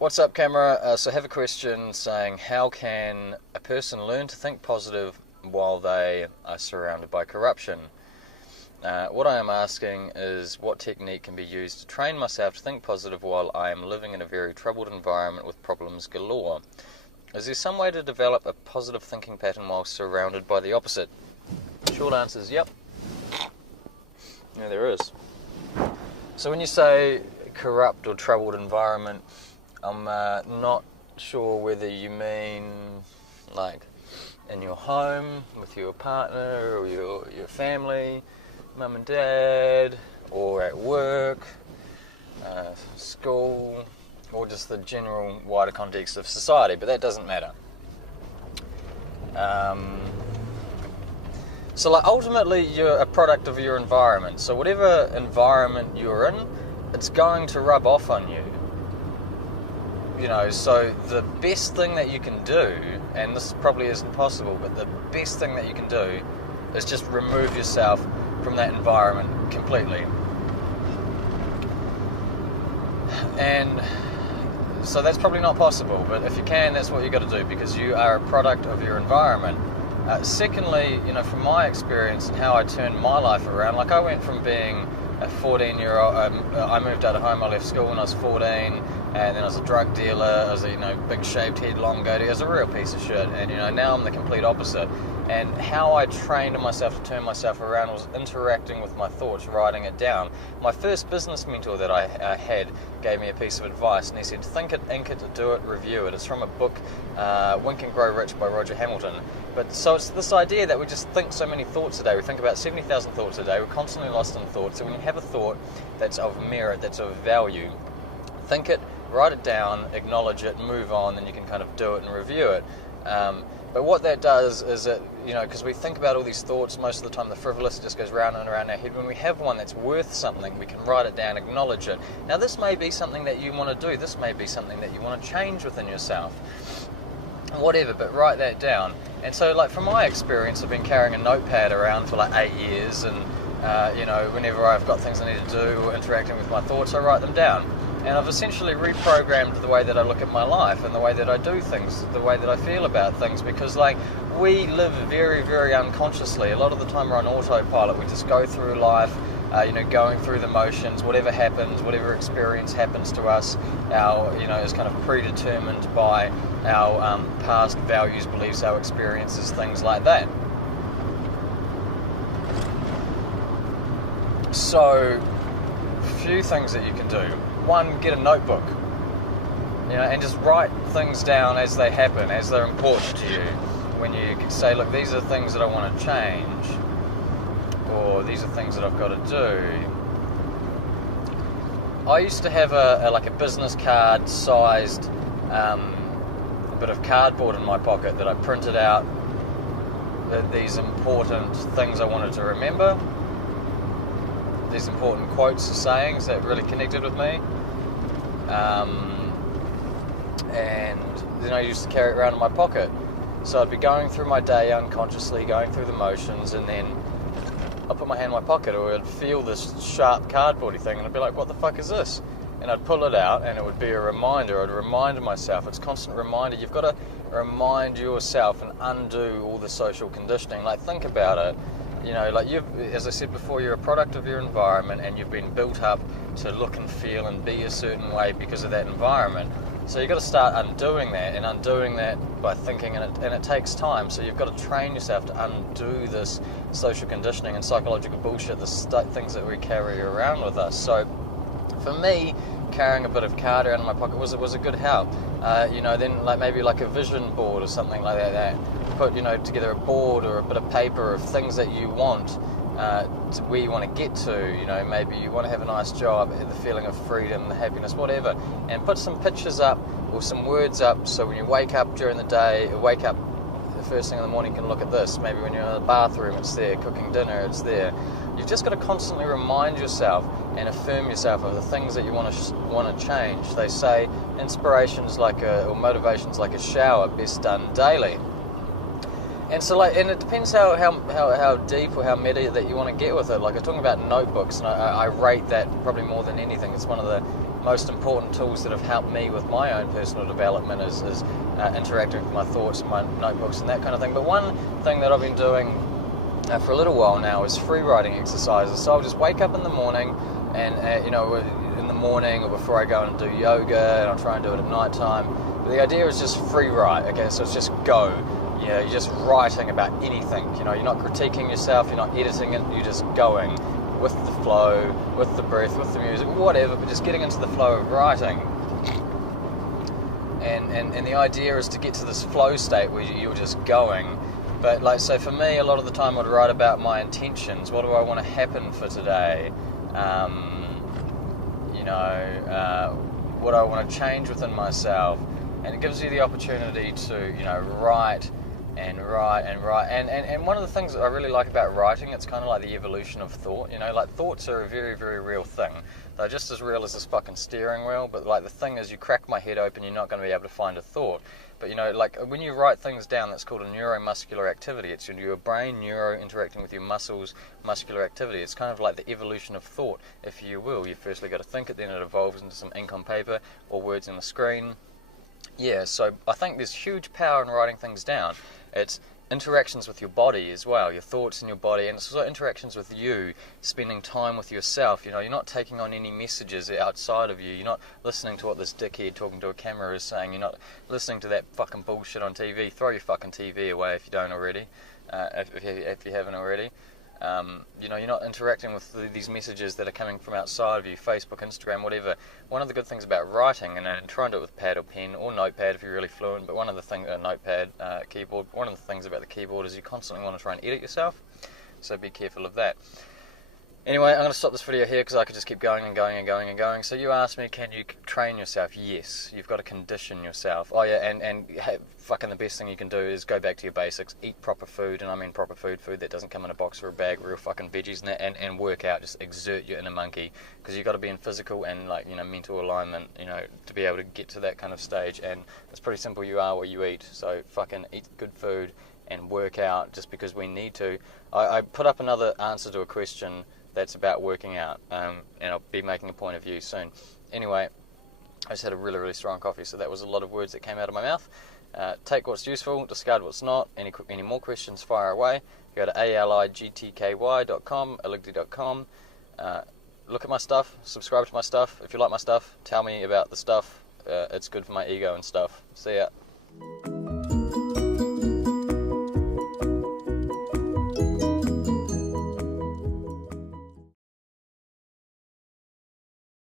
What's up, camera? So I have a question saying, how can a person learn to think positive while they are surrounded by corruption? What I am asking is, what technique can be used to train myself to think positive while I am living in a very troubled environment with problems galore? Is there some way to develop a positive thinking pattern while surrounded by the opposite? Short answer is yep. Yeah, there is. So when you say corrupt or troubled environment, I'm not sure whether you mean like in your home with your partner or your family, mum and dad, or at work, school, or just the general wider context of society, but that doesn't matter. So like ultimately you're a product of your environment, so whatever environment you're in, it's going to rub off on you. You know, so the best thing that you can do, and this probably isn't possible, but the best thing that you can do is just remove yourself from that environment completely. And so that's probably not possible, but if you can, that's what you got to do, because you are a product of your environment. Secondly, you know, from my experience and how I turned my life around, like I went from being a 14-year-old, I moved out of home, I left school when I was 14, and then I was a drug dealer, I was a, big shaved head, long goatee, I was a real piece of shit, and now I'm the complete opposite. And how I trained myself to turn myself around was interacting with my thoughts, writing it down. My first business mentor that I had gave me a piece of advice, and he said, think it, ink it, do it, review it. It's from a book, Wink and Grow Rich by Roger Hamilton. But so it's this idea that we just think so many thoughts a day. We think about 70,000 thoughts a day. We're constantly lost in thoughts. So when you have a thought that's of merit, that's of value, think it, write it down, acknowledge it, move on, then you can kind of do it and review it. But what that does is that, because we think about all these thoughts, most of the time the frivolous just goes round and around our head. When we have one that's worth something, we can write it down, acknowledge it. Now this may be something that you want to do, this may be something that you want to change within yourself. Whatever, but write that down. And so, like, from my experience, I've been carrying a notepad around for like 8 years, and whenever I've got things I need to do or interacting with my thoughts, I write them down. And I've essentially reprogrammed the way that I look at my life and the way that I do things, the way that I feel about things, because like we live very, very unconsciously. A lot of the time we're on autopilot. We just go through life, going through the motions. Whatever happens, whatever experience happens to us, is kind of predetermined by our past values, beliefs, our experiences, things like that. So, few things that you can do. One, get a notebook, and just write things down as they happen, as they're important to you. When you say, look, these are things that I want to change, or these are things that I've got to do. I used to have a business card sized bit of cardboard in my pocket that I printed out these important things I wanted to remember, these important quotes or sayings that really connected with me, and then I used to carry it around in my pocket. So I'd be going through my day unconsciously, going through the motions, and then I'd put my hand in my pocket, or I'd feel this sharp cardboardy thing, and I'd be like, what the fuck is this? And I'd pull it out, and it would be a reminder. I'd remind myself. It's a constant reminder. You've got to remind yourself and undo all the social conditioning. Like, think about it. As I said before, you're a product of your environment, and you've been built up to look and feel and be a certain way because of that environment. So you've got to start undoing that by thinking, and it takes time. So you've got to train yourself to undo this social conditioning and psychological bullshit, the things that we carry around with us. So for me, carrying a bit of card around in my pocket was a good help. Then maybe a vision board or something like that. Put together a board or a bit of paper of things that you want, to where you want to get to. Maybe you want to have a nice job, the feeling of freedom, the happiness, whatever, and put some pictures up or some words up, so when you wake up during the day, the first thing in the morning, you can look at this. Maybe when you're in the bathroom, it's there. Cooking dinner, it's there. You've just got to constantly remind yourself and affirm yourself of the things that you want to change. They say inspiration's or motivation's like a shower, best done daily. And so, like, and it depends how deep or how meta that you want to get with it. Like, I'm talking about notebooks, and I rate that probably more than anything. It's one of the most important tools that have helped me with my own personal development is interacting with my thoughts, my notebooks, and that kind of thing. But one thing that I've been doing for a little while now is free writing exercises. So I'll just wake up in the morning, and in the morning or before I go and do yoga, and I'll try and do it at night time. But the idea is just free write. Okay, so it's just go. You're just writing about anything. You're not critiquing yourself, you're not editing it, you're just going with the flow, with the breath, with the music, whatever, but just getting into the flow of writing. And the idea is to get to this flow state where you're just going. But like, so for me, a lot of the time I'd write about my intentions. What do I want to happen for today? What do I want to change within myself? And it gives you the opportunity to, write and write and write. And one of the things that I really like about writing, it's kind of like the evolution of thought. Like, thoughts are a very, very real thing. They're just as real as this fucking steering wheel, but like, the thing is, you crack my head open, you're not going to be able to find a thought. But like, when you write things down, that's called a neuromuscular activity. It's your brain neuro interacting with your muscles, muscular activity. It's kind of like the evolution of thought, if you will. You firstly got to think it, then it evolves into some ink on paper or words on the screen. Yeah, so I think there's huge power in writing things down. It's interactions with your body as well, your thoughts in your body, and it's also interactions with you, spending time with yourself. You're not taking on any messages outside of you. You're not listening to what this dickhead talking to a camera is saying. You're not listening to that fucking bullshit on TV. Throw your fucking TV away if you don't already, if you haven't already. You're not interacting with these messages that are coming from outside of you, Facebook, Instagram, whatever. One of the good things about writing, and try and do it with pad or pen or notepad if you're really fluent, but one of the things, notepad, keyboard, one of the things about the keyboard is you constantly want to try and edit yourself, so be careful of that. Anyway, I'm going to stop this video here because I could just keep going and going and going and going. So you asked me, can you train yourself? Yes, you've got to condition yourself. Oh yeah, and fucking the best thing you can do is go back to your basics, eat proper food, and I mean proper food that doesn't come in a box or a bag, real fucking veggies, and work out, just exert your inner monkey, because you've got to be in physical and mental alignment, to be able to get to that kind of stage. And it's pretty simple, you are what you eat, so fucking eat good food and work out just because we need to. I put up another answer to a question that's about working out, and I'll be making a point of view soon. Anyway, I just had a really, really strong coffee, so that was a lot of words that came out of my mouth. Take what's useful, discard what's not. Any more questions, fire away. Go to ALIGTKY.com, ALIGTKY.com. Look at my stuff, subscribe to my stuff. If you like my stuff, tell me about the stuff. It's good for my ego and stuff. See ya.